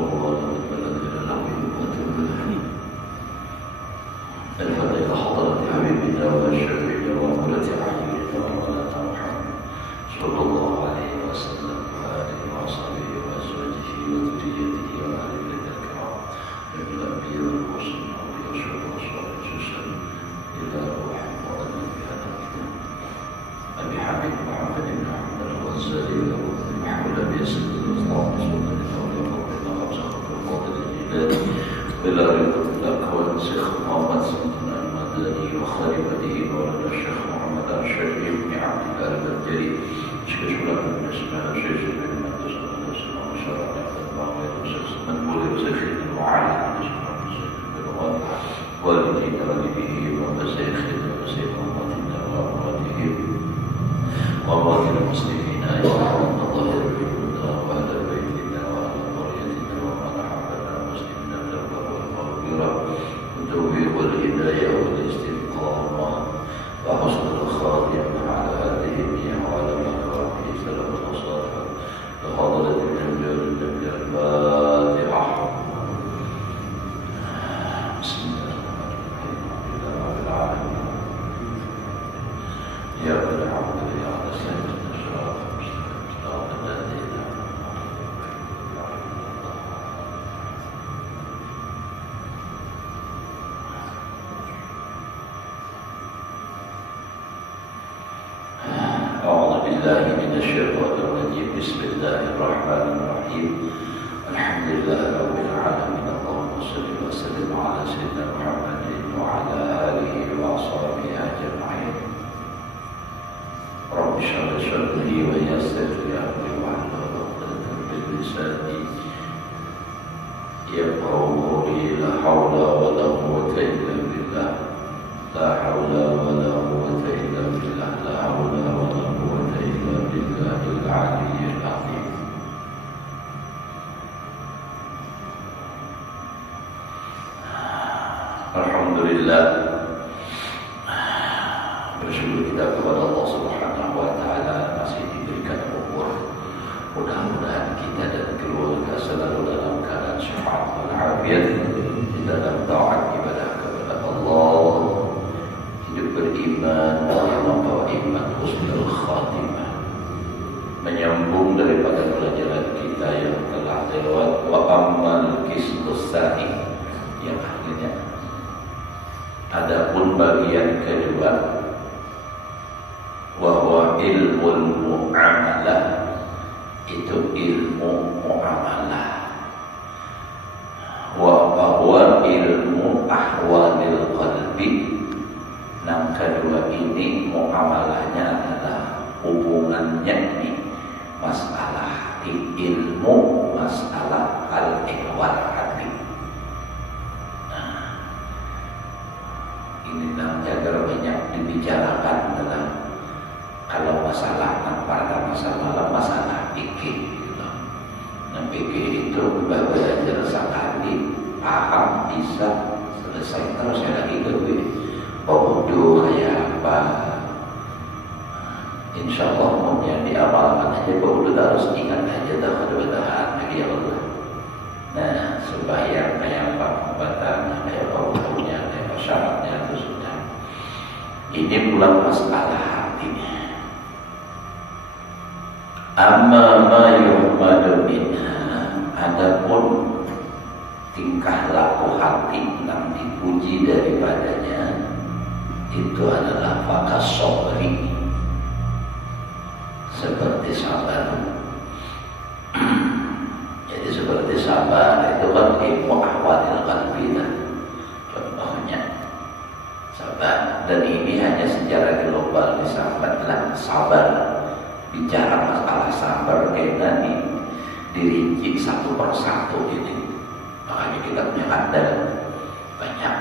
الله الذي لا له إلا الفضل إلى حضرة حبيبنا وشفيعنا وقرة أعيننا ومولانا محمد صلى الله عليه وسلم وآله وصحبه وأزواجه وذريته وأهل بيته الكرام من الأنبياء والمرسلين والشهداء والصالحين إلى روح وأدب بهذا الكتاب أبي حبيب محمد بن أحمد الغزالي وحول بيسر الإسلام سنة الأولياء وقبل خمسة الفاضل الجلال إلى رضا الأكوان شيخ محمد سيدنا المدني وخليفته مولانا الشيخ محمد الشريف بن عبد الله البدري شيخ سلام بن اسماعيل شيخ بن مهندس الاسلام وشرع الأطباء وشيخ منبولي وشيخ المعالي بن اسماعيل بن والد والدينا والده ومشايخنا وشيخ أمتنا وأمواته وأموات المسلمين أجمعين الظاهر مننا وأهل بيتنا وأهل قريتنا ومن أحبنا مسلمنا بالبر والمغفرة والتوفيق والهداية والاستقامة وحسن الخاتمة على هذه النية وعلى مكارم سلف الصالح لحضرة الجميع الجميع الفاتحة. بسم الله الرحمن الرحيم الحمد لله رب العالمين إياك نعبد وإياك نستعين اهدنا الصراط المستقيم صراط الذين أعوذ بالله من الشيطان الرجيم بسم الله الرحمن الرحيم الحمد لله رب العالمين اللهم صل وسلم على سيدنا محمد وعلى آله وأصحابه أجمعين رب اشرح لي صدري ويسر لي أمري واحلل عقدة من لساني يفقهوا قولي لا حول ولا قوة إلا بالله لا حول ولا قوة إلا بالله لا حول ولا قوة إلا بالله العلي العظيم. Alhamdulillah, bersyukur kita kepada Allah Subhanahu wa Ta'ala masih diberikan umur. Mudah-mudahan kita dan keluarga selalu dalam keadaan sehat walafiat di dalam taat ibadah kepada Allah, hidup beriman dan membawa iman husnul khatimah. Menyambung daripada pelajaran kita yang telah lewat wa amal qistus sani yang akhirnya adapun bagian kedua bahwa ilmu muamalah itu ilmu muamalah wa bahwa ilmu ahwalil qalbi. Yang kedua ini muamalahnya adalah hubungannya di masalah di ilmu masalah al-ihwal hati. Ini namanya agar banyak dibicarakan dalam kalau masalah masalah fikih gitu. Nah fikih itu belajar sekali paham bisa selesai terus ya lagi itu wudu kayak apa. Insya Allah kemudian diamalkan aja wudu harus ingat aja dah ya Allah. Nah sembahyang kayak apa pembatalnya kayak apa wudunya kayak apa syaratnya itu sudah. Ini pula masalah hatinya. Amma ma yuhmadu minha, adapun tingkah laku hati yang dipuji daripadanya itu adalah fakas sobri, seperti sabar. Jadi seperti sabar itu kan ilmu ahwadil qalbi. Contohnya sabar, dan ini hanya secara global disampaikan sabar. Bicara masalah sabar kita dirinci satu persatu ini. Makanya kita punya ada banyak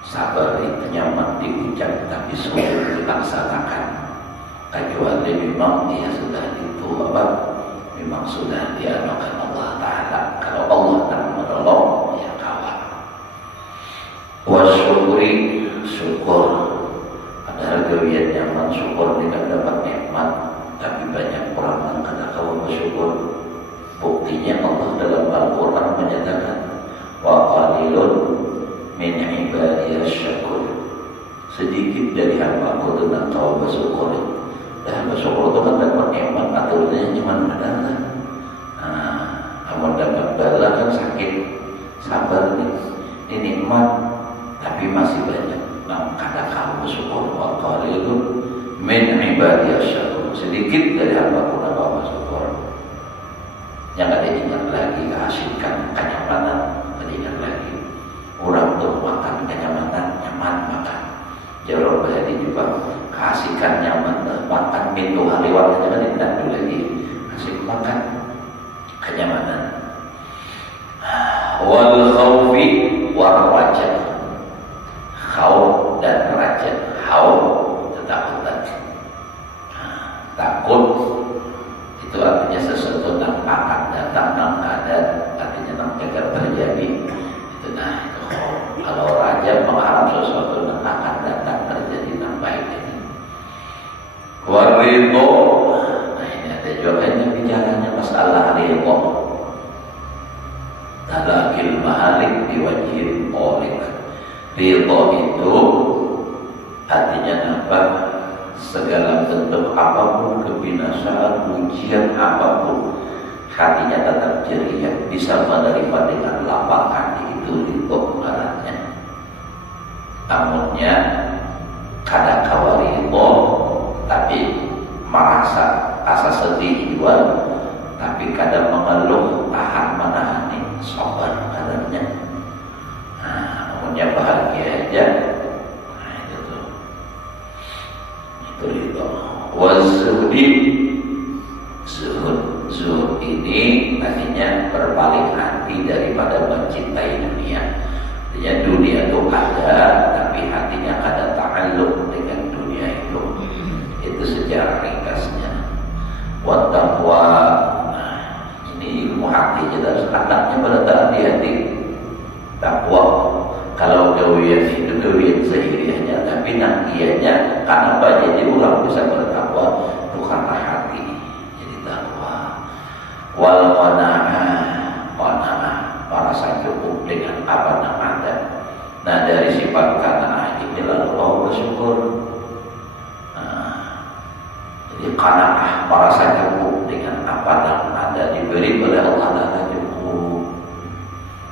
sabar itu nyaman diucap tapi sulit dilaksanakan. Kecuali memang dia sudah itu memang sudah dianukan Allah Ta'ala. Kalau Allah tak menolong ya kawan. Wasyukuri, syukur. Padahal kewian nyaman syukur dengan dapat nikmat, tapi banyak orang yang kena kawan bersyukur Buktinya Allah dalam Al-Quran menyatakan wa qalilun min ibadiyas syakur, sedikit dari hamba-Ku itu yang tahu bersyukur. Dan bersyukur itu kan dapat nikmat, aturnya cuma ada. Namun dapat bala kan sakit, sabar nih, ini nikmat tapi masih banyak. Nah, kata kamu bersyukur wa qalilun min ibadiyas syakur, sedikit dari hamba-Ku yang tahu bersyukur. Yang ada ingat lagi keasikan, kenyamanan, ingat lagi orang tuh makan kenyamanan, nyaman makan. Jauh berarti juga keasikan nyaman makan pintu haliwat aja kan tidak dulu lagi asik makan kenyamanan. Wal khawfi war raja, khawf dan raja. Khawf ketakutan, takut itu artinya sesuatu yang akan datang, yang ada, artinya yang akan terjadi. Itu nah itu kalau raja mengharap sesuatu yang akan datang terjadi yang baik ini. Waridho, nah ini ada juga yang bicaranya masalah ridho. Talakil mahalik diwajib olik. Ridho itu artinya apa? Segala bentuk apapun kebinasaan, ujian apapun, hatinya tetap ceria, bisa menerima dengan lapangan. Itu baratnya. Namunnya kadang kawarito, tapi merasa asa sedih juga, tapi kadang mengeluh, tahan menahan, sabar kadarnya. Namunnya bahagia aja. Itu wazuhdi, zuhud ini tadinya berpaling hati daripada mencintai dunia. Artinya dunia itu ada, tapi hatinya kada ta'alluq dengan dunia itu. Itu sejarah ringkasnya. Wa taqwa, nah, ini ilmu hati jadi anaknya berada di hati. Takwa kalau gawian itu gawian zahiriahnya, tapi nakiannya kenapa jadi orang bisa bertakwa itu karena hati. Jadi takwa. Wal qanaah, merasa cukup dengan apa yang ada. Nah dari sifat qanaah ini lalu Allah bersyukur. Jadi qanaah merasa cukup dengan apa yang ada, diberi oleh Allah dan cukup.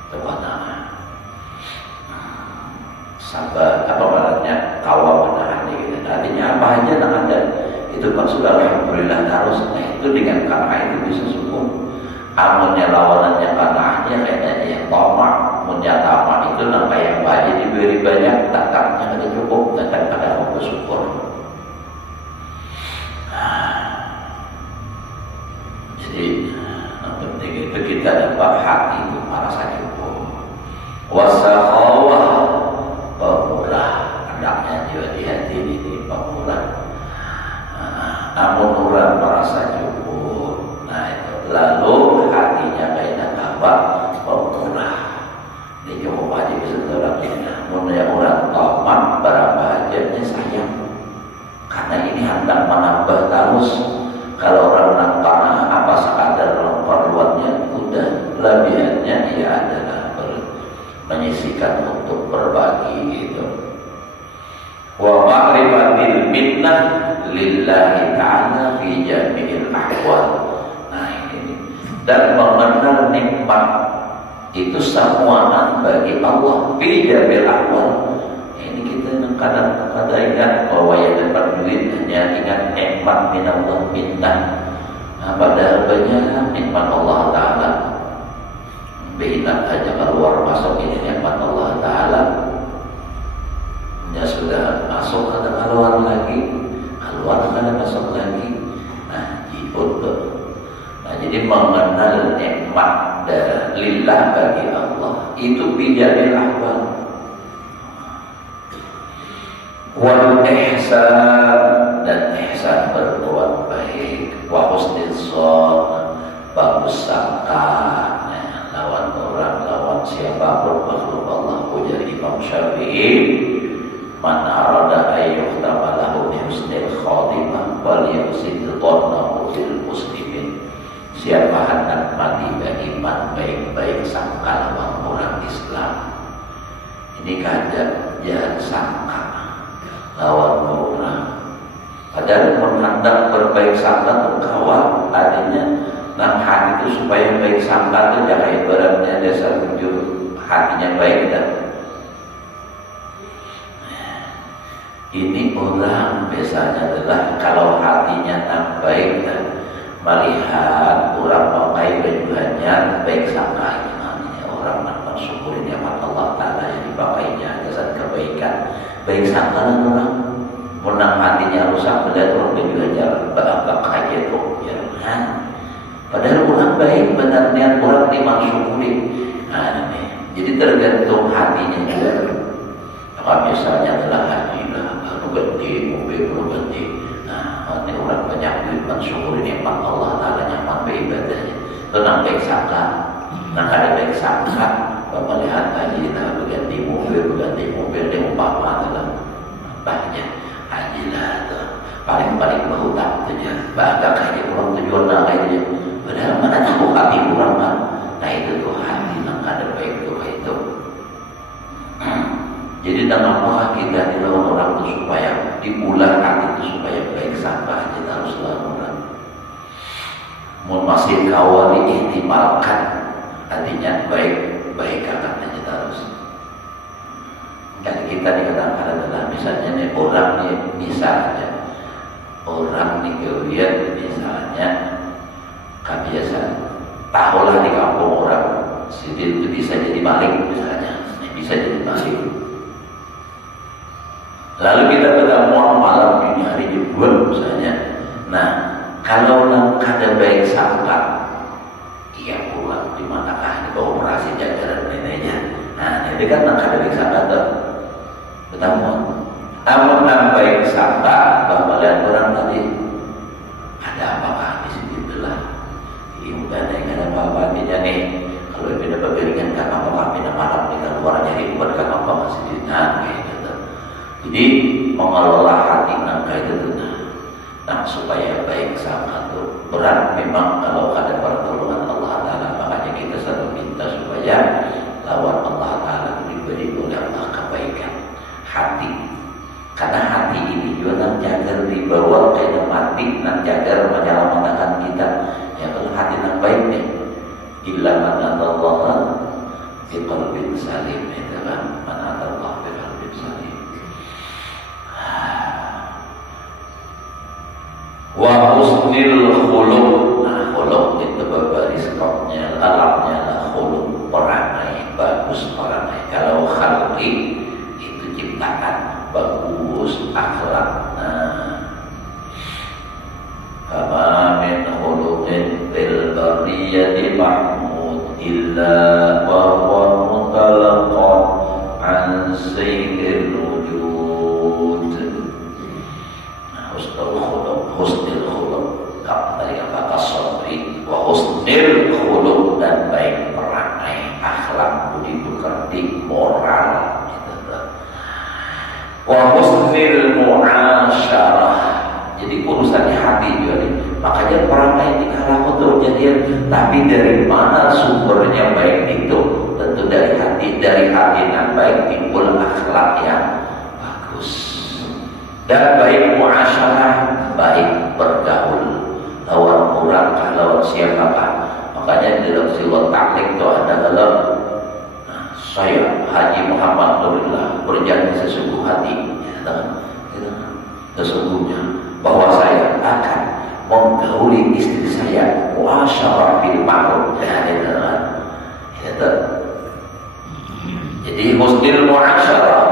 Itu qanaah. Sabar, apa maksudnya kawal menahan gitu. Artinya apa aja yang ada itu maksud alhamdulillah terus. Nah itu dengan karena itu bisa syukur. Amunnya lawanannya kanahnya kayaknya yang tamak, munya tamak itu nampak yang banyak diberi banyak, takatnya ada cukup, takkan ada mau bersyukur. Jadi yang penting itu kita dapat hati itu merasa cukup. Wasakhawah, pemurah, hendaknya juga di hati ini pemurah. Namun orang merasa cukup. Nah itu lalu hatinya kayaknya apa? Pemurah. Ini cuma wajib setelah ini. Namun yang orang tamak berapa hajatnya sayang. Karena ini hendak menambah terus. Kalau orang nak tanah apa sekadar perluannya udah lebihannya ya adalah menyisikan untuk berbagi gitu. Wa ma'rifatil minnah lillahi ta'ala fi jami'il ahwal. Nah ini dan mengenal nikmat itu semuanya bagi Allah fi jami'il ahwal. Ini kita kadang-kadang ingat bahwa yang dapat duit hanya ingat nikmat min Allah minnah. Nah, padahal banyak nikmat Allah Ta'ala. Bihinat hanya keluar masuk ini nikmat Allah Ta'ala. Ya sudah masuk ada keluar lagi, keluar ada masuk lagi. Nah jibut tuh. Nah jadi mengenal nikmat lillah bagi Allah itu bijadil ahwal. Wal ihsan dan ihsan berbuat baik, wa husnizan bagus sangka. Lawan orang, lawan siapapun makhluk Allah. Ujar Imam Syafi'i, man arada ayyuhtama lahu bi husnil khatimah wal yusid dhannahu bil muslimin. siapa hendak mati beriman baik-baik sangka lawan orang Islam. Ini kajian jangan sangka lawan orang. Padahal hendak berbaik sangka untuk kawal tadinya nang hati itu supaya baik sangka itu jangan ibaratnya dasar tujuh hatinya baik dan ini orang biasanya adalah kalau hatinya tak baik dan melihat orang pakai bajuannya baik sangka namanya orang bersyukur nikmat Allah Ta'ala yang dipakainya dasar kebaikan baik sangka dan orang menang hatinya rusak melihat orang bajuannya bakal gitu ya kan padahal orang baik benar niat orang dimaksudin jadi tergantung hatinya juga. Kalau misalnya adalah hati baru ganti mobil baru ganti ini orang banyak duit mensyukuri nikmat Allah Ta'ala nyaman beribadahnya tenang baik sangka nah ada baik sangka melihat haji berganti mobil dia umpama adalah banyak haji lah paling berhutang saja bahkan kayak orang tujuan kayak padahal mana tahu hati orang kan nah itu tuh hati yang ada baik tuh itu jadi dalam doa kita dilawan orang itu supaya diulah hati itu supaya baik sangka kita harus lakukan masih kawal diihtimalkan artinya baik akan kita harus dan kita dikatakan adalah misalnya nih orang nih misalnya orang nih kemudian misalnya kebiasaan tahulah di kampung orang sidin itu bisa jadi maling misalnya bisa jadi maling lalu kita ketemu malam ini hari Jumat misalnya nah kalau ada baik sangka iya pulang di manakah di operasi jajaran neneknya nah itu kan ada baik sangka tuh ketemu namun baik sangka bahwa lihat orang tadi ada apakah di sini belah ini udah ada apa-apa tidak nih kalau pindah bergeringan kakak apa pindah malam di luar jadi buat kakak apa masih di kayak gitu jadi mengelola hati kayak gitu nah supaya baik sangka itu berat memang kalau ada pertolongan Allah Ta'ala makanya kita selalu minta supaya lawan Allah Ta'ala diberi oleh Allah kebaikan hati karena hati ini juga nak jaga dibawa kayak mati nak jaga menyelamatkan kita yang kalau hati yang baik nih illa man atallaha bi qalbin salim itu kan man atallaha bi qalbin salim wa husnil khuluq nah khuluq itu baris kopnya alamnya lah khuluq perangai bagus perangai kalau khalqi itu ciptaan bagus akhlak kama min khuluqin fil bariyati mahmud illa wa huwa mutalaqqa an sayyidil wujud husnul khuluq dari kata sabri wa husnul khuluq dan baik perangai akhlak budi pekerti moral wa husnul mu'asyarah jadi urusannya hati juga nih makanya perangai dikalah untuk jadian tapi dari mana sumbernya baik itu tentu dari hati yang baik timbul akhlak yang bagus dan baik muasyarah baik bergaul lawan orang lawan siapakah makanya di dalam silat taklik itu ada dalam saya Haji Muhammad Nurullah berjanji sesungguh hati sesungguhnya bahwa saya akan menggauli istri saya muasyarah bil ma'ruf jadi husnul muasyarah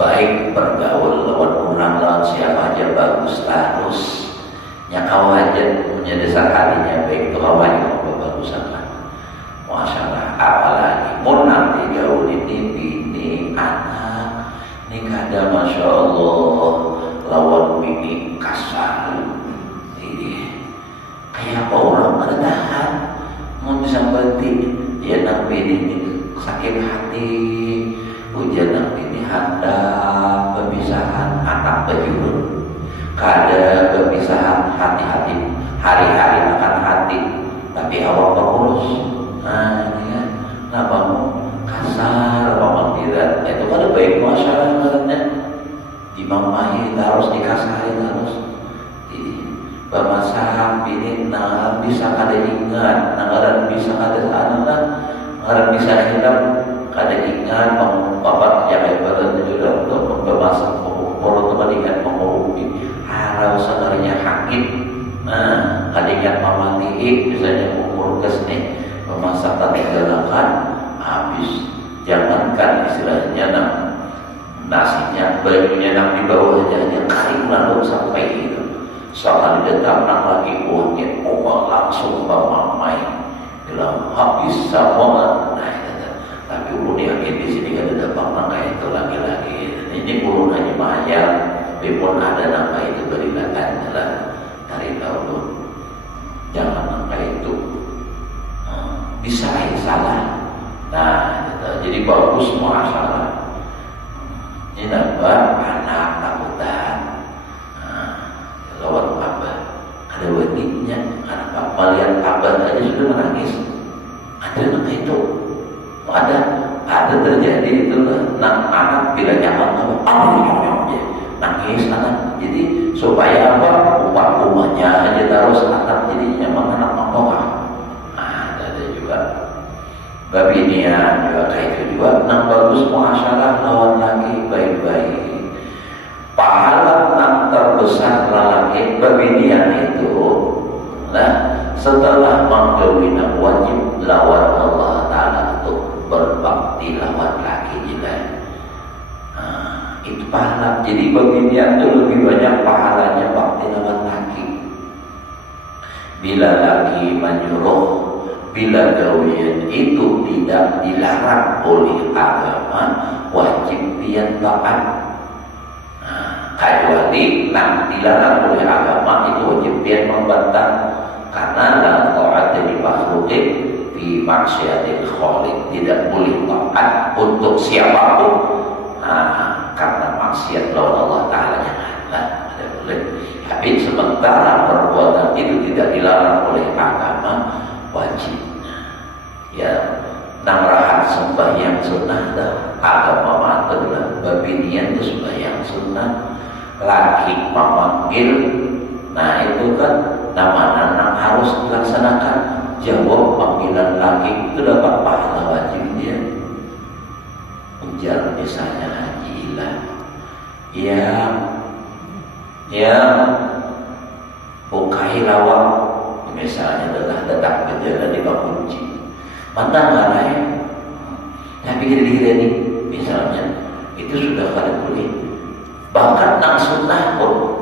baik bergaul lawan orang lawan siapa aja bagus harus nyakau aja punya dasar hatinya baik itu lawan yang bagus apa masalah apalagi mau nanti gaul ini anak ini kada masya Allah lawan bini kasar ini kayak apa orang kada tahan mau disambati ya nak bini sakit hati hujan nak bini handap perpisahan anak bajur kada perpisahan hati hati, hari-hari makan hati, tapi awak pengurus. Nah ini kan, kenapa kasar apa tidak? Itu kan baik masyarakatnya. Imam Mahir harus dikasarin harus. Jadi bamasahan pilih nangaran bisa kada ingat, nangaran bisa kada sana, nangaran bisa hitam kada ingat, bapak jaga badan juga untuk bamasahan orang teman ingat mengurupi harau sebenarnya hakim. Nah, kada ingat mamati misalnya umur kesini bamasahan digalakan habis. Jangankan istilahnya nasinya, bajunya di bawah aja kering lalu sampai itu. Soal datang lagi uangnya, langsung bawa main bilang habis semua. Nah, tapi ulun yakin di sini kan ada bang itu lagi-lagi. Ini ulun hanya bayar, walaupun ada nama itu berilakan adalah dari ulun. Jangan nama itu bisa salah. Nah, jadi bagus muasalah. Ini dapat anak takutan. Lawan abah ada wanitnya, anak bapak lihat abah aja sudah menangis. Ada nak itu, ada terjadi itu anak bila nyaman nangis anak. Jadi supaya apa? Rumahnya aja terus anak jadi nyaman anak mama. Ada juga. Babinian juga kayak itu juga. Nang bagus muasyarah lawan lagi baik-baik. Pahala nang terbesar lagi babinian itu nah setelah mengkawin wajib lawan Allah Ta'ala untuk berbakti lawan laki juga. Itu pahala. Jadi babinian itu lebih banyak pahalanya bakti lawan laki. Bila laki menyuruh, bila gawian itu tidak dilarang oleh agama, wajib dia taat. Kecuali nak dilarang oleh agama itu wajib dia membantah, karena la ta'at di makhluqin fi maksiatil khaliq, tidak boleh taat untuk siapapun karena maksiat lawan Allah Ta'ala janganlah, tidak boleh. Tapi sementara perbuatan itu tidak dilarang oleh agama, wajib. Ya, namrahat sembahyang sunnah dah agama materlah, babinian itu sembahyang sunnah. Laki memanggil, nah itu kan nama-nama harus dilaksanakan. Jawab panggilan laki itu dapat pahala wajib dia. Ujar misalnya Haji Ilah, yang bukai lawak misalnya datang gejala di kunci mana lain, tapi kira-kira ini misalnya itu sudah kada boleh. Bahkan nang sunnah pun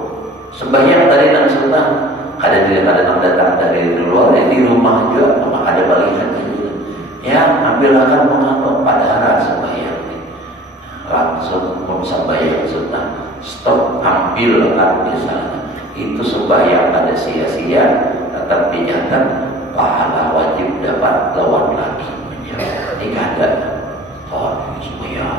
sembahyang dari nang sunnah kadang-kadang nang datang dari luar di rumah juga memang ada balihan juga. Ya ambilkan mengapa pada sembahyang langsung sembahyang sunnah stop ambilkan misalnya itu sembahyang ada sia-sia tetap dicatat pahala wajib dapat lawan lagi. Ini kada sembahyang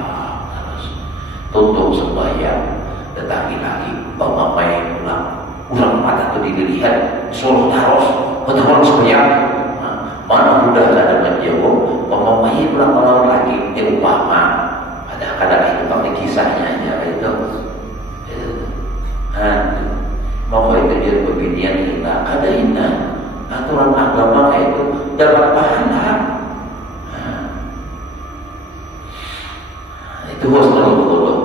tutup sembahyang tetapi lagi bapak main ulang mata itu dilihat solo terus betul sembahyang. Mana mudah ada menjawab bapak main ulang lagi umpama kadang-kadang itu pakai kisahnya aja itu. Mau itu dia pembinian kita kada indah aturan agama itu dapat pahala. Itu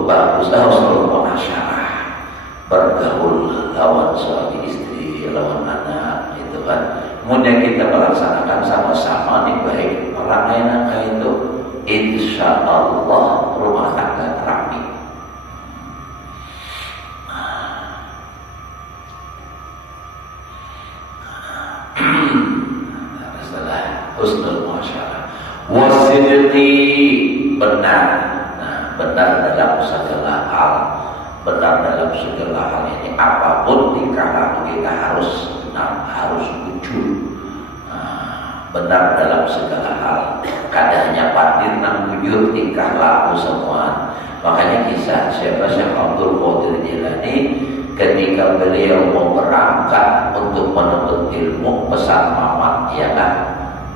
bagus, harus selalu muasyarah, bergaul lawan suami istri, lawan anak, itu kan. Kemudian kita melaksanakan sama-sama nih baik orang enak itu, insya Allah rumah tangga rapi. Setelah husnul muasyarah, wasidqi benar. Benar dalam segala hal, benar dalam segala hal ini apapun tingkah kita harus jujur. Benar dalam segala hal, kadangnya patir nang jujur tingkah laku semua. Makanya kisah siapa Syekh Abdul Qadir Jilani ketika beliau mau berangkat untuk menuntut ilmu, pesan mama ialah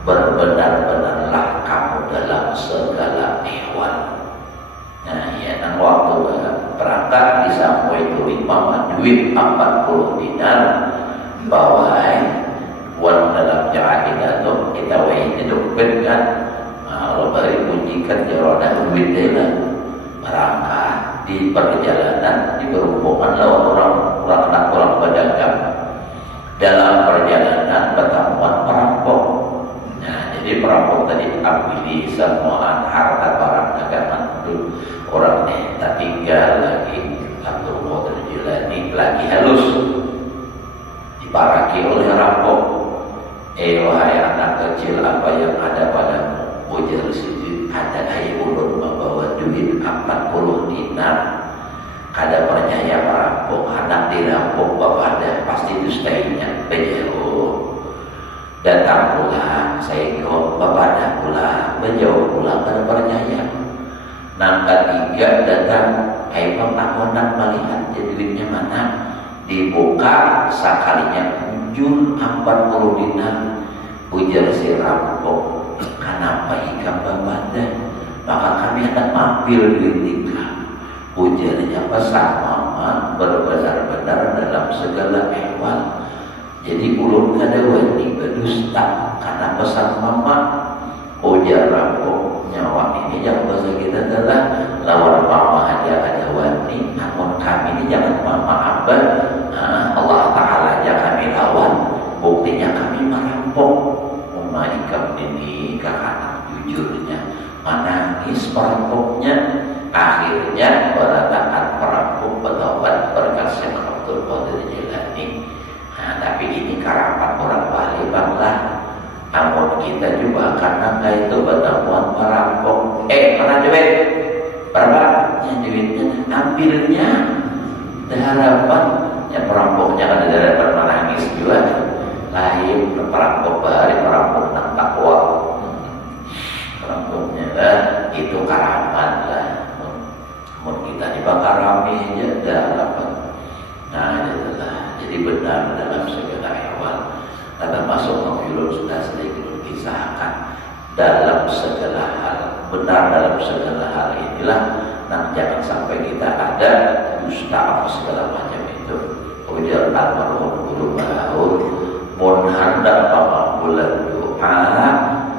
berbenar-benarlah kamu dalam segala ihwal. Nah, ya, dan waktu berangkat disampaikan itu imam duit 40 dinar bawa buat dalam jalan itu kita hidupkan kan. Kalau bari bunyikan jaroda duit dia berangkat di perjalanan di berhubungan lawan orang pedagang. Dalam perjalanan bertemuan perampok. Nah, jadi perampok tadi ambil semua harta barang dagangan itu orang ini tak tinggal lagi Abdul Qadir Jilani lagi halus diparaki oleh rampok. Wahai anak kecil, apa yang ada padamu? Ujar Siddiq, ada ayah ulun membawa duit 40 dinar. Kada percaya perampok, anak dirampok bapak ada pasti dustainya. Bejauh datang pula, saya ikut bapak ada pula, bejauh pula kada percaya. Nang ketiga datang, ayah nak melihat duitnya mana. Dibuka sekalinya muncul 40 dinar. Ujar si rampok, kenapa ikan bapak? Maka kami akan mampir duit ikan. Ujarnya pesan mama berbenar-benar dalam segala ehwal. Jadi ulun kada wani berdusta karena pesan mama. Ujar rampok, nyawa ini yang bahasa kita adalah lawan mama aja kada wani, namun kami ini jangan mama abad. Allah Ta'ala aja kami lawan, buktinya kami merampok. Ikam ini kakak jujurnya menangis perampoknya. Akhirnya beratakan perampok bertobat berkat Syekh Abdul Qadir Jilani. Tapi ini karamat orang Bali banglah. Namun kita juga karena itu bertemuan perampok. Mana duit? Berapa? Ya duitnya ambilnya. Harapan ya perampoknya kan ada harapan menangis juga. Lain perampok bahari perampok nak takwa. Perampoknya lah itu karamat lah. Mun kita dibakar rame aja ada harapan. Nah itulah. Jadi benar dalam segala ehwal. Termasuk Nabiullah sudah sedikit kisahkan dalam segala hal. Benar dalam segala hal inilah. Nah jangan sampai kita ada dusta segala macam itu. Ujar almarhum guru Bahur. Mohon hendak bulan doa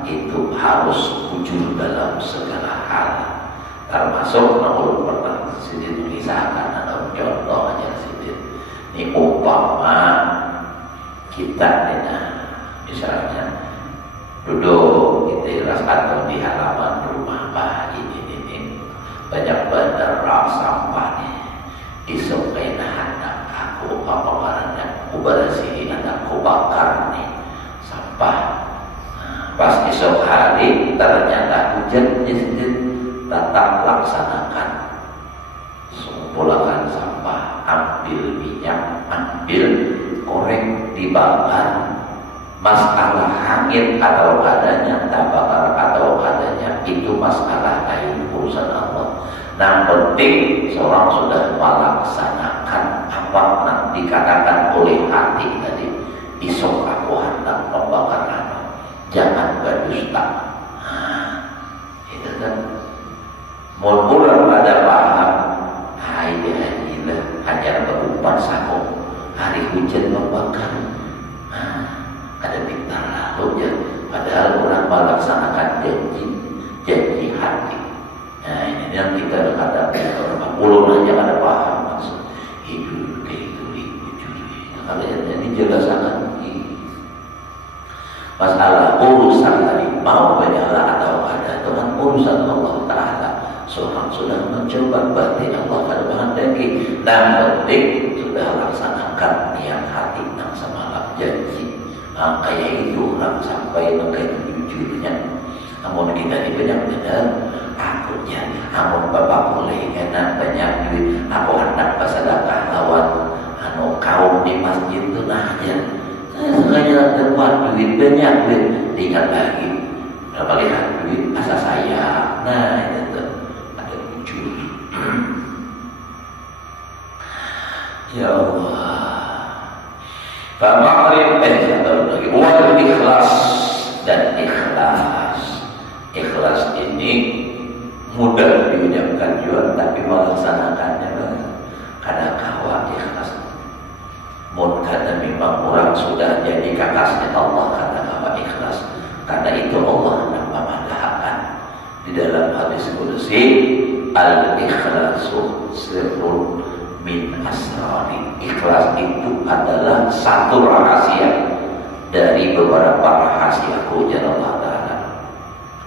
itu harus jujur dalam segala hal. Termasuk namun pernah Sidin mengisahkan ada contoh aja Sidin. Ini umpama kita misalnya duduk gitu atau di halaman rumah Pak ini banyak bandar sampah nih disukai anak aku apa karena kubarasi anakku bakar nih sampah. Pas esok hari ternyata hujan tetap laksanakan pulakan sampah, ambil minyak, ambil korek, dibakar. Masalah hangit atau adanya, tak bakar atau adanya itu masalah lain urusan Allah. Yang penting seorang sudah melaksanakan apa yang dikatakan oleh hati tadi. Isok aku hendak membakar anak, jangan berdusta. Itu kan. Mula pada paham, hanya berumpan sakok hari hujan membakar. Ada bintang lalu ya. Padahal orang melaksanakan janji hati. Nah ini yang kita katakan orang ulun aja ada paham maksud hidup itu kalau ini jelas sangat masalah urusan tadi mau berjalan atau ada dengan urusan Allah Ta'ala. Seorang sudah mencoba batin Allah pada menghendaki dan penting sudah laksanakan niat hati yang semalam janji. Kayak itu orang sampai ke jujurnya. Namun kita ini benar-benar takutnya. Namun bapak boleh kena banyak duit. Aku hendak bersedekah lawan kaum di masjid itu nah aja. Sengaja tempat duit banyak duit. Ingat lagi. Berapa lihat duit asal saya. Nah itu ada jujur. Ya Allah. Fa'ma'rif wal ikhlas dan ikhlas. Ikhlas ini mudah diucapkan juga, tapi melaksanakannya kadang kawa ikhlas. Karena memang orang sudah jadi kakasnya Allah, karena kawa ikhlas. Karena itu Allah memadahakan di dalam hadis qudsi, al-ikhlasu sirrun min asrari. Ikhlas itu adalah satu rahasia dari beberapa rahasia ujian Allah Ta'ala.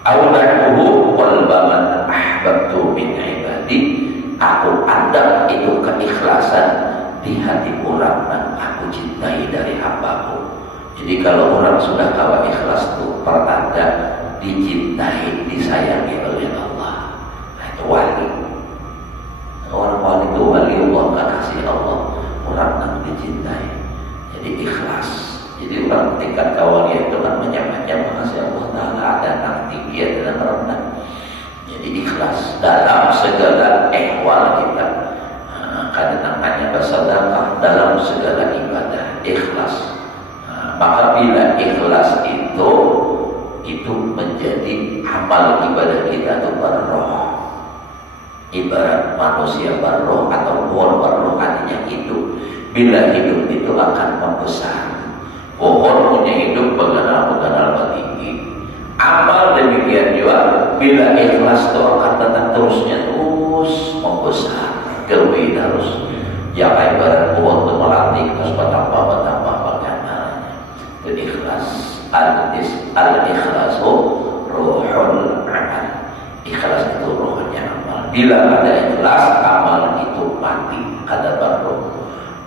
Awdahuhu qalbaman ahbabtu min ibadi. Aku andam itu keikhlasan di hati orang yang aku cintai dari hambaku. Jadi kalau orang sudah kawa ikhlas itu pertanda dicintai, disayangi oleh Allah. Nah, itu wali. Orang wali itu wali Allah, kekasih Allah, orang yang dicintai. Jadi ikhlas. Jadi orang tingkat kawalian itu kan macam-macam, makasih Allah Ta'ala, ada yang tinggi, ada yang rendah. Jadi ikhlas dalam segala ehwal kita. Karena namanya bersedekah dalam segala ibadah, ikhlas. Maka bila ikhlas itu menjadi amal ibadah kita itu berroh. Ibarat manusia berroh atau pohon berroh, artinya hidup. Bila hidup itu akan membesar. Pohon punya hidup mengenal tinggi. Amal demikian juga, bila ikhlas itu akan tetap terusnya terus membesar, lebih terus. Ya ibarat pohon itu melatih terus bertambah bagaimana. Itu ikhlas. Al-ikhlasu ruhul amal. Ikhlas itu rohnya amal. Bila ada ikhlas, amal itu mati, ada baru.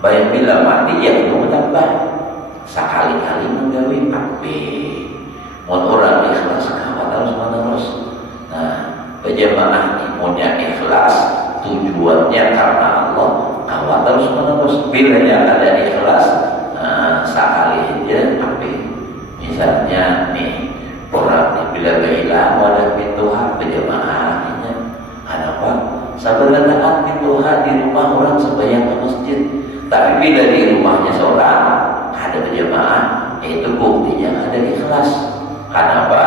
Baik bila mati, ya itu bertambah. Sekali-kali menggawi api. Mau orang ikhlas, kawan harus menerus. Nah, berjamaah imunnya ikhlas, tujuannya karena Allah, kawan harus menerus. Bila yang ada ikhlas, sekali aja api. Misalnya nih, orang bila gailah wadah pintuha berjamaahnya, ada apa? Sebenarnya pintuha di rumah orang sembahyang ke masjid, tapi bila di rumahnya seorang ada berjamaah, itu buktinya ada ikhlas. Kenapa?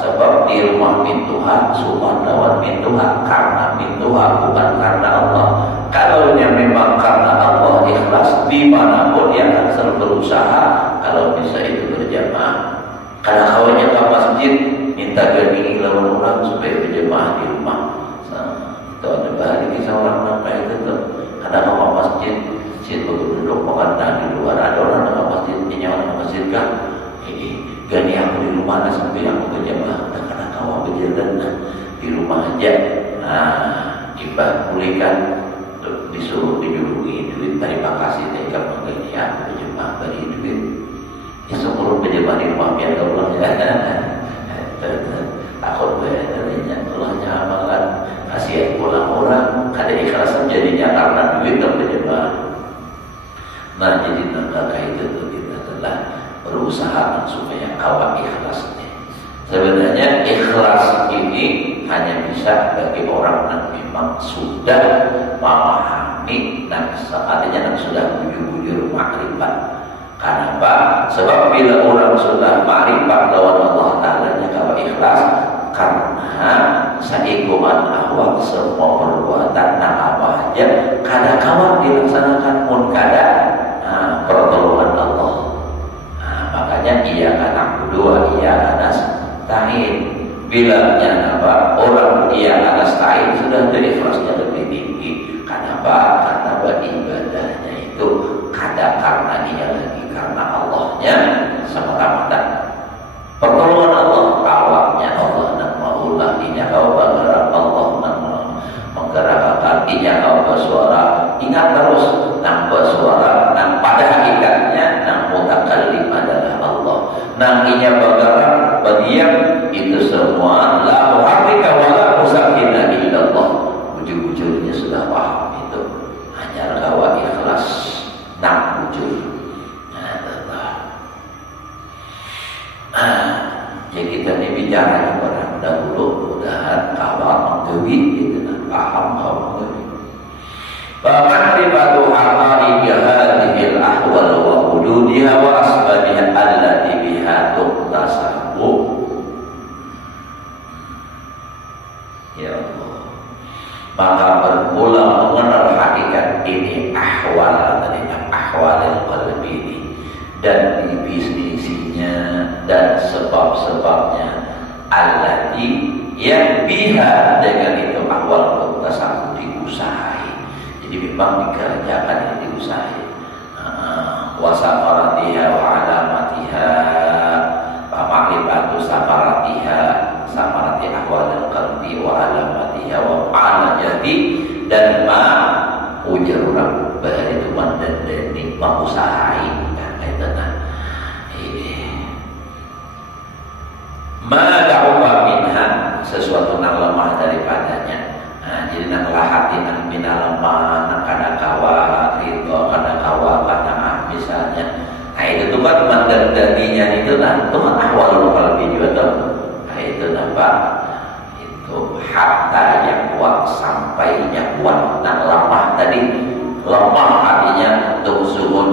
Sebab di rumah pintuha suman lawan pintuha, karena pintuha bukan karena Allah. Kalau dia memang karena Allah ikhlas, dimanapun dia akan selalu berusaha kalau bisa itu berjamaah. Karena kawannya ke masjid minta gandingi lawan orang supaya berjamaah di rumah. Itu ada bahaya kisah orang kayak itu tuh. Karena ke masjid, masjid duduk makan di luar, ada orang ke masjid, nyawa ke masjid kan. Gani aku di rumah nah, sampai aku berjamaah. Karena kawan berjalan di rumah aja. Nah, ibah pulihkan disuruh dijuluki duit terima kasih mereka menggani aku berjamaah bagi duit. Semua berjamaah di rumah biar Allah ya. Takut berjadinya Allahnya amalan kasih pulang orang kada ikhlasan jadinya karena duit dan berjamaah. Nah jadi tanda itu kita telah berusaha supaya kawan ikhlas ini. Sebenarnya ikhlas ini hanya bisa bagi orang yang memang sudah memahami dan artinya sudah bujur-bujur makrifat. Kenapa? Sebab bila orang sudah makrifat lawan Allah Ta'ala nya kawan ikhlas, karena saikuman awak semua perbuatan nah apa aja kada kawan dilaksanakan pun kada pertolongan Allah. Makanya ia akan dua, ia akan nasta'in. Bila apa orang ia akan nasta'in sudah ikhlasnya lebih tinggi. Kenapa? Karena ibadahnya itu kadang karena dia lagi karena Allahnya semata-mata. Pertolongan Allah, awaknya Allah nak maulah inya kau bergerak Allah nak menggerakkan inya kau bersuara. Ingat terus nak bersuara, nak pada hakikatnya nak mutakallim adalah Allah. Nanginya bergerak, berdiam itu semua la muharrika wa la musakina illallah. Bujur-bujurnya sudah paham itu. Hanya kawa ikhlas nak bujur. Jadi kita ini bicara kepada dahulu, mudahan kawa menggawi itu paham kawa menggawi. Paman ribatu hamari hadhihi al-ahwal wa hududiha wa asbabiha allati biha tuqtasabu. Ya Allah, maka berulang mengenal hakikat ini ahwal tadi, ahwal qalbi ini, dan definisinya dan sebab-sebabnya allati yang biha, dengan itu ahwal tuqtasabu diusahai. Jadi memang dikerjakan, diusahai. Wa safaratiha wa alamatiha wa ma'rifatu safaratiha, safarati ahwal qalbi wa alamatiha wa alajati, dan ma ujar orang bahari itu mendendeni mengusahai. Ma da'uba minha, sesuatu yang lemah daripadanya. Jadi nak hati nak bina lemah, nak kada kawa rito, kada kawa kata misalnya. Nah itu tuh kan mendendaninya itu kan tuh ahwal qalbi juga tuh. Nah itu nampak itu hatta yang kuat, sampainya kuat. Nak lemah tadi, lemah hatinya untuk zuhud,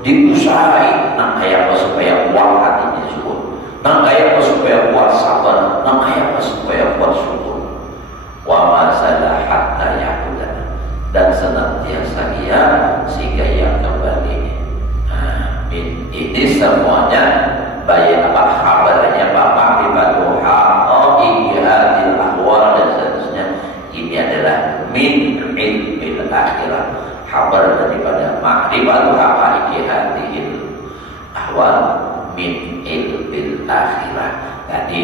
diusahai. Nak kayak apa supaya kuat hatinya zuhud, nak kayak apa supaya kuat sabar, nak kayak apa supaya kuat syukur. Wa masalah hatta yakudan, dan senantiasa ia sehingga yang kembali. Ini semuanya baik apa kabarnya Bapak Ibatuha Ihadil ahwal dan seterusnya. Ini adalah min ilmil akhirah, kabar daripada ma'rifatuha ihadil ahwal min ilmil akhirah. Tadi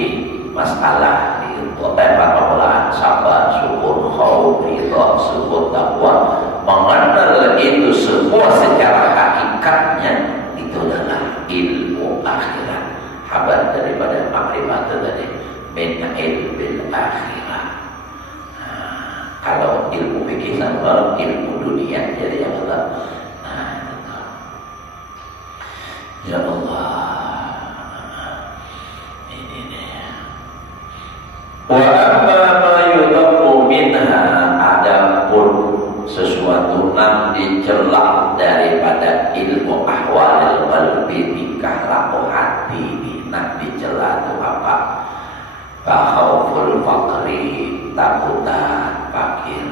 masalah pengelolaan sabar, syukur, khauf, ridha, syukur, takwa, mengenal itu semua secara hakikatnya, itu adalah ilmu akhirat. Kabar daripada makrifat tadi, min ilmil akhirah. Kalau ilmu fikih sama ilmu dunia, jadi yang betul. Ya Allah. Wa amma ma yudabbu minha, adapun sesuatu yang dicela daripada ilmu ahwal qalbi, tingkah laku hati, nak dicela itu apa? Khauful faqri, takutan fakir.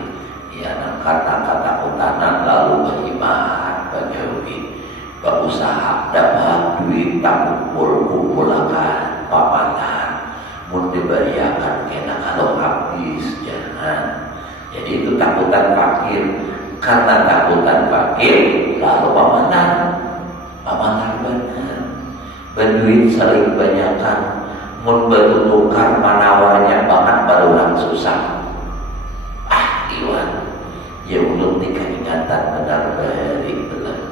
Ya, kata-kata takutan lalu beriman, berjauhi, berusaha dapat duit, tak kumpul-kumpulakan papalan. Mun diberiakan kena kalau habis, jangan. Jadi itu takutan fakir. Karena takutan fakir lalu pamanan benar. Berduit sering banyakan. Mun bertukar manawarnya banget baru orang susah. Iwan ya ulun tika ingatan benar bahari,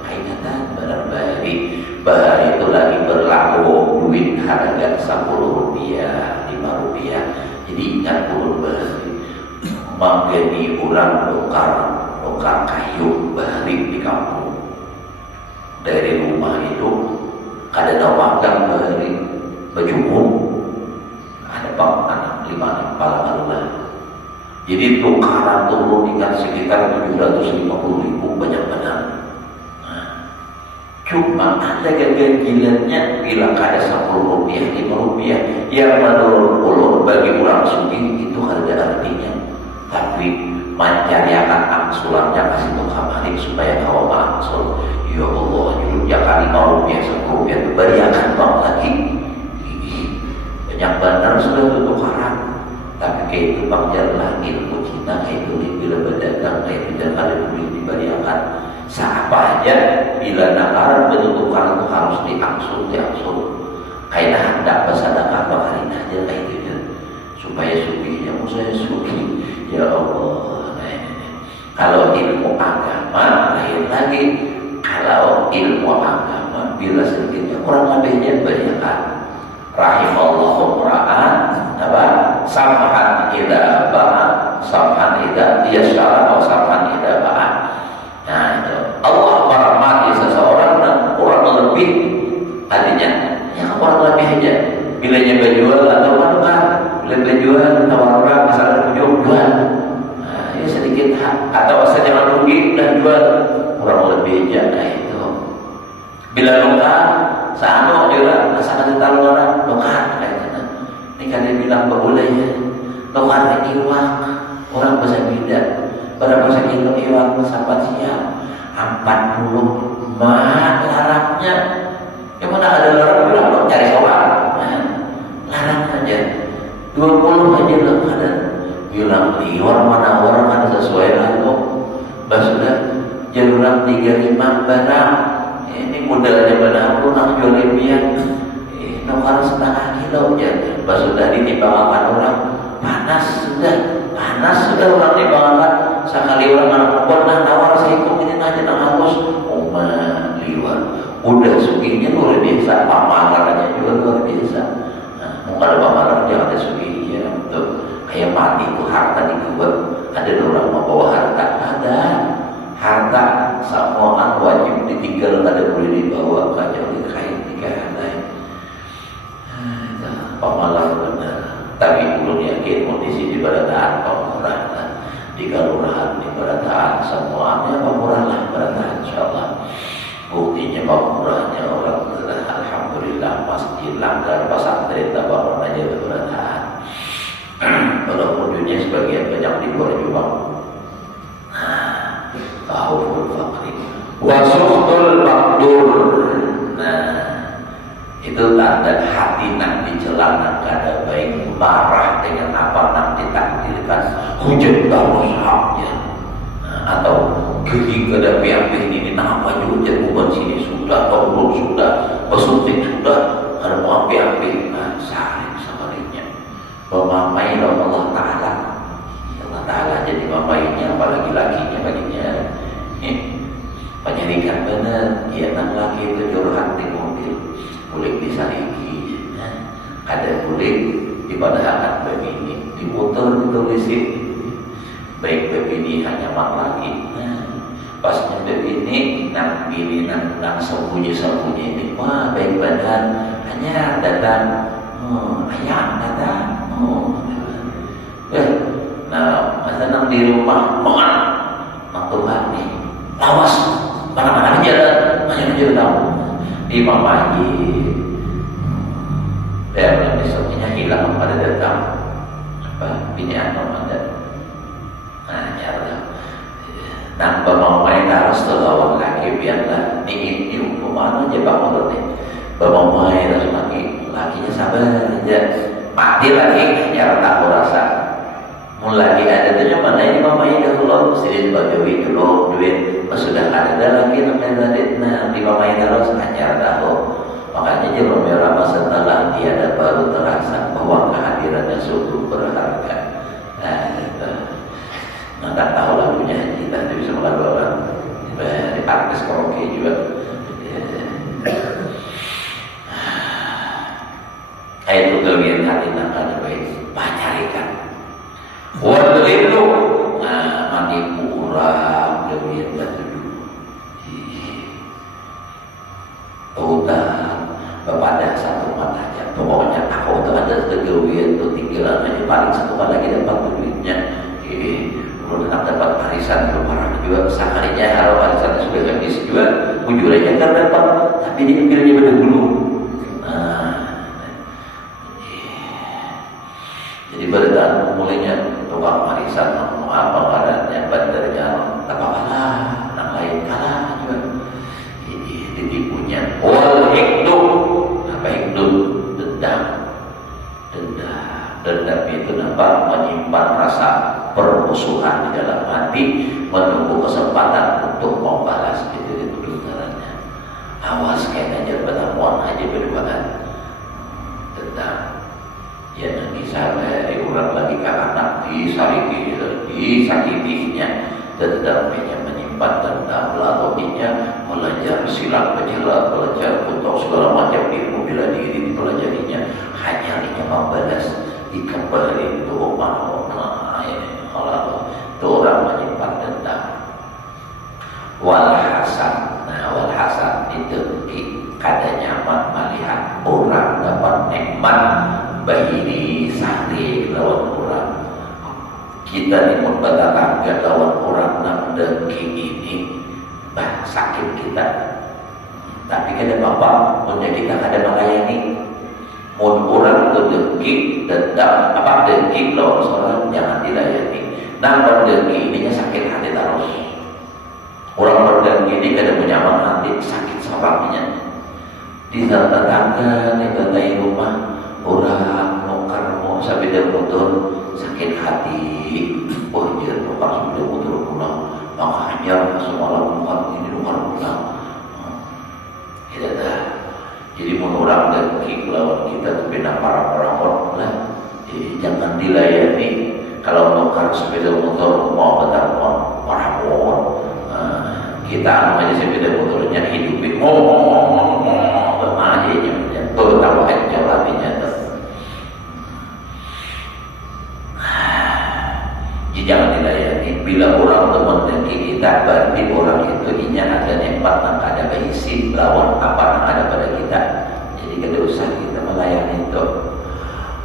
ingatan benar bahari. Bahari itu lagi berlaku duit harga 10 rupiah, 5 rupiah. Jadi ingat ulun bahari, menggeni orang tukar kayu bahari di kampung. Dari rumah itu kada tahu magang bahari berjumur, ada anak 5 kepala. Jadi tukaran turun ingat sekitar 750.000, banyak benar. Cuma ada keganjilannya bila ada 10 rupiah, 5 rupiah yang menurut ulun bagi orang sugih itu harga artinya. Tapi mencariakan angsulannya kasih kamari supaya kau angsul. Ya Allah, judulnya kali 5 rupiah, 10 rupiah itu beriakan bang lagi. Banyak benar sudah itu tukaran. Tapi kayak itu bang jalan ilmu Cina kayak itu bila berdagang kayak itu jangan diberiakan. Siapa aja bila nakaran bentukan itu harus diangsur. Kayaknya hendak bersadaqah bakarin aja kayak gitu supaya suginya saya sugi. Ya Allah. Kalau ilmu agama lain lagi. Kalau ilmu agama bila sedikitnya kurang lebihnya beriakan. Rahimallahu ra'an apa? Samhan idza ba'a, samhan idza yasyara, atau samhan idza ba'a. Nah itu Allah merahmati seseorang dan kurang lebih, artinya yang kurang lebih aja. Bila nya berjual atau menukar, bila berjual tawar orang misalnya jual, nah, ya sedikit atau asal jangan rugi dan jual. kurang lebih jaga itu. Bila nukan, sama dia rasa ada taruhan nukan kayaknya. Ini kan dia bilang boleh ya. Nukan iwak, orang bahasa beda. Pada bahasa Indo iwak sahabat siap 40 mah larangnya. Yang mana ada larang bilang dong cari orang. Nah, larang aja 20 aja loh ada. Bilang liwar mana orang ada sesuai lagu. Bah sudah jaluran 35 barang. Ini modalnya benar nak jual impian. Nomor setengah kilo aja. Bah sudah ditimbangkan orang panas sudah orang ditimbangkan. Sekali orang anak pernah nawar saya kok ini aja nak harus liwar. Udah suginya luar biasa, pamalannya juga luar biasa. Nah, mau ada pamalan jangan ada suginya tuh. Kayak mati itu harta dibuat. Ada orang mau bawa harta samaan wajib ditinggal, ada boleh dibawa kecuali kain nikahan lain. Pamalan benar. Tapi belum yakin kondisi di barataan pemurah di kelurahan di barataan semuanya pemurah lah barataan insyaallah. Buktinya pemurahnya orang alhamdulillah masjid langgar pesantren tabaron aja di barataan. Walaupun dunia sebagian banyak di luar juga. Tahul fakri wasuhul makdur. Nah, itu tanda hati nak dicela nak kada baik, marah dengan apa nak ditakdirkan hujan terus haknya. Atau geli kada piapih ini apa juga bukan sini sudah atau belum sudah pesuntik sudah ada mau piapih saling samarinya memamai Allah Ta'ala. Allah Ta'ala jadi mamainya apalagi lakinya baginya penyelidikan benar. Ya nak laki itu curhat di mobil boleh disaliki, ada boleh dipadahkan begini di motor ditulisin baik begini hanya mak lagi. Pasnya begini nang bini nang sembunyi ini wah baik badan hanya datang ayam datang nah masa nang di rumah mak Tuhan nih awas mana-mana jalan hanya jalan di mamaji dan besoknya hilang pada datang binaan Ramadan. Nah nyara nambah mamai harus terlawan lagi biarlah ini kemana aja bang menurut nih mamai harus lakinya sabar aja mati lagi nyara tak merasa mulai ada tuh mana ini mamai dahulu mesti sebagai duit sudah ada lagi namanya nah di mamai harus nyara tahu. Makanya Jerome Rama setelah tiada baru terasa bahwa kehadirannya sungguh berharga. Nah, tak tahu lagunya kita bisa melakukan orang dari artis karaoke juga. Itu kalian hati nakal baik pacarikan. Waktu itu, mandi kurang kalian batu. Kepada satu matanya pokoknya aku tuh ada segewian tuh tinggalan aja paling satu kali lagi dapat duitnya belum dapat arisan berparah juga sekalinya kalau arisannya sudah habis juga ujurnya kan dapat tapi dia pikirnya pada dulu jadi pada mulainya tukang arisan mau apa ngarannya bandarnya apa kalah orang lain kalah juga ini ditipunya wal hikdu dendam itu nampak menyimpan rasa permusuhan di dalam hati menunggu kesempatan untuk membalas itu caranya. Awas kayaknya pertemuan aja berduaan dendam ya misalnya ulang lagi ke anak disakitinya dendamnya menyimpan dendam lalunya belajar silat penyelam belajar untuk segala macam ilmu bela diri dipelajarinya hanya ingin membalas dikembali itu kalau itu orang menyimpan dendam walhasan itu kada nyaman melihat orang dapat nikmat bayi sahri lawan orang kita ini membatangkan lawan orang nang dengki ini sakit kita. Tapi kada apa-apa, mun kita kada melayani. Mun orang tu dengki, dendam, dengki lawan seorang jangan dilayani. Nampak dengki ininya sakit hati terus. Orang berdengki ini kada punya hati, sakit sababnya. Di tetangga, di tetangga rumah, orang nukar mau sampai dia motor sakit hati. Oh dia nukar sampai dia motor pulang. Makanya semalam nukar ini nukar pulang. Tidak ada. Jadi orang dengki lawan kita tu bina para orang lah. Jadi jangan dilayani. Kalau nukar sepeda motor mau betul mau marah kita aja sepeda motornya hidupin bermajanya terutama aja latinya jadi jangan dilayani. Bila orang teman dengki kita berarti orang itu inya ada nempat yang ada berisi lawan apa yang ada pada kita. Jadi kada usah kita melayani itu.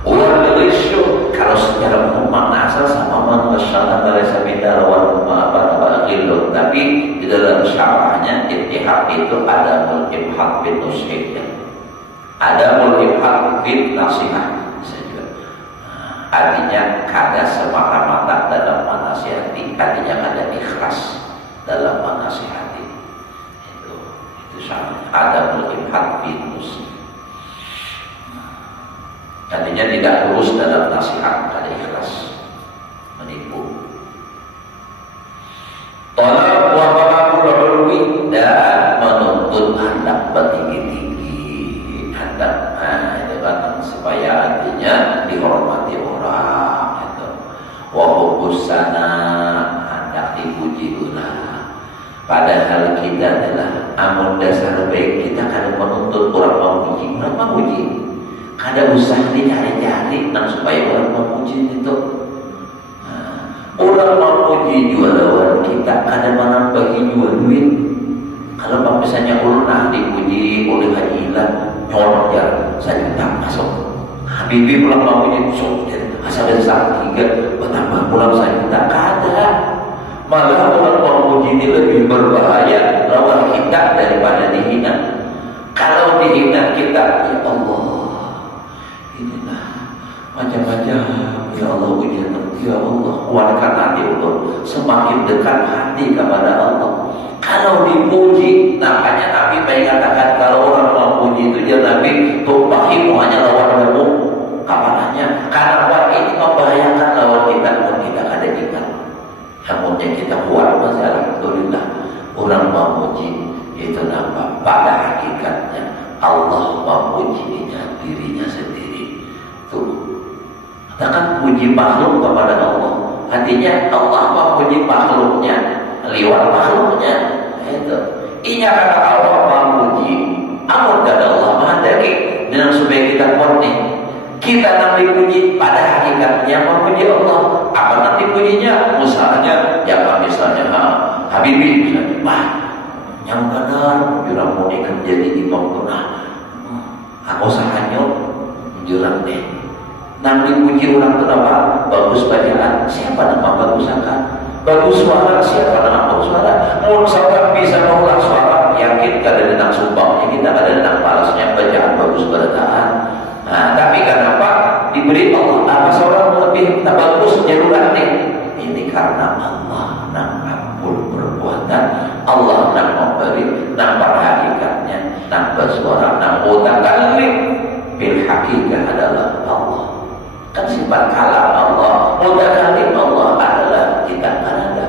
Orang berisyu kalau secara umum makna asal sama manusia dari sabida lawan ghilun, tapi di dalam syarahnya ittihad itu ada mulibhad bin nushid, ada mulibhad bin nasihat saja. Artinya kada semata-mata dalam menasihati, artinya ada ikhlas dalam menasihati. Itu syarahnya ada mulibhad bin nushid. Artinya tidak terus dalam nasihat, ada ikhlas menipu. Talab wa talabul ulwi dan menuntut hadap tinggi-tinggi, hadap supaya artinya dihormati orang itu. Wa hubbus sana, hendak dipuji ulah. Padahal kita adalah amun dasar baik kita kadang menuntut orang memuji. Ada usaha dicari-cari supaya orang memuji itu. Orang memuji jualan kita kadang menambahi jual duit. Kalau misalnya orang dipuji oleh Haji Ilan nyornya saya tak masuk. Habibie pulang memuji sok asal besar hingga bertambah pulang saya tak ada. Malah orang memuji ini lebih berbahaya lawan kita daripada dihina. Kalau dihina kita, ya Allah, inilah macam-macam, ya Allah ujian, ya Allah kuatkan hati Allah, semakin dekat hati kepada Allah. Kalau dipuji, namanya Nabi baik katakan kalau orang memuji itu dia Nabi tumpahi hanya lawan kamu, kapananya? Karena buat ini membahayakan lawan kita, pun kita ada ingat. Namunnya kita kuat masih alhamdulillah. Orang memuji itu nampak pada hakikatnya Allah memuji dirinya sendiri. Akan puji makhluk kepada Allah, artinya Allah memuji makhluknya lewat makhluknya. Itu inya kata Allah memuji, amun kata Allah menghendaki dengan supaya kita kuat nih. Kita nanti puji pada hakikatnya memuji Allah. Apa nanti pujinya? Misalnya, ya misalnya Habibie misalnya, wah yang benar jurang mau jadi imam pernah. Aku sahanya jurang deh. Nang dipuji orang itu apa? Bagus bacaan. Siapa nama bagus akan? Bagus suara. Siapa nama bagus suara? Mau seorang bisa mengulang suara, yakin kada ada nang sumbangnya kita, kada ada nang balasnya bacaan bagus bacaan. Nah, tapi kenapa diberi Allah? Apa seorang lebih tak bagus jarurat nih? Ini karena Allah nang ampun perbuatan, Allah nang memberi, nang pada hakikatnya, nang bersuara, nang mutakallim bil hakikat adalah Allah. Kan sifat kalam Allah, mutakallim Allah adalah kita ada.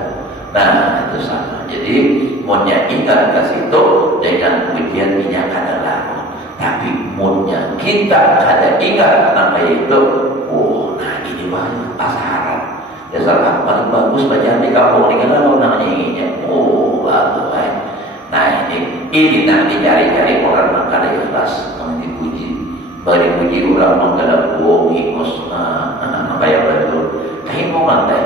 Nah itu sama. Jadi mohonnya ingat ke situ dengan pujian minyak adalah. Tapi mohonnya kita ada ingat nama itu. Oh, nah ini banyak asaran. Dasar paling bagus bacaan di kampung ini kan kalau namanya inginnya. Oh bagus. Nah ini nanti cari-cari orang yang kada ikhlas, yang dipuji. Bari puji orang mengkada bohong ikos apa yang betul kayak mau lantai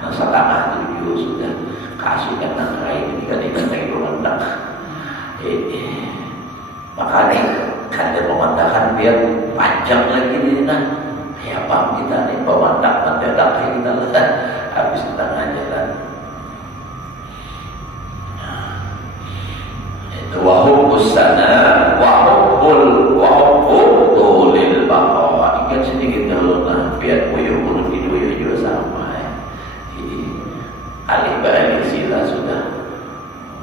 nasa tanah tujuh sudah kasih kan lain ini kan ikan lagi pemandak makanya kan pemandakan biar panjang lagi ini nah kayak apa kita nih pemandak mendadak kayak kita lah habis tengah jalan sana wa hubbul tulil baqa. Ingat sedikit dahulu nah biar koyo urut itu ya juga sama ya. Alif ba'alif sila sudah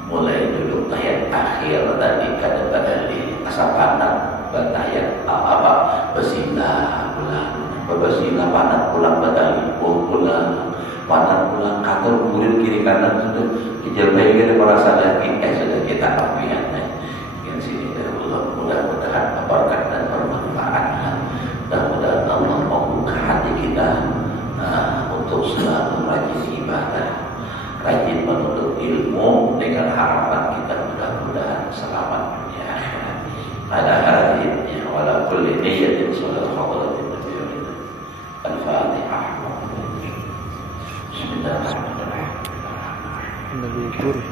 mulai dulu tahiyat akhir tadi kada badali asal panat batahiyat apa basila panat pulang batali pulang panat pulang kantor kurir kiri kanan sudah dijabai kita merasa lagi sudah kita apian yang sini mudah-mudahan berkat dan bermanfaat dan mudah-mudahan Allah membuka hati kita untuk selalu rajin ibadah, rajin menuntut ilmu dengan harapan kita mudah-mudahan selamat dunia akhirat. Ala hadhihi wa ala kulli niyyatin sallallahu hadratin nabiyyin. Al-Fatihah. Bismillahirrahmanirrahim.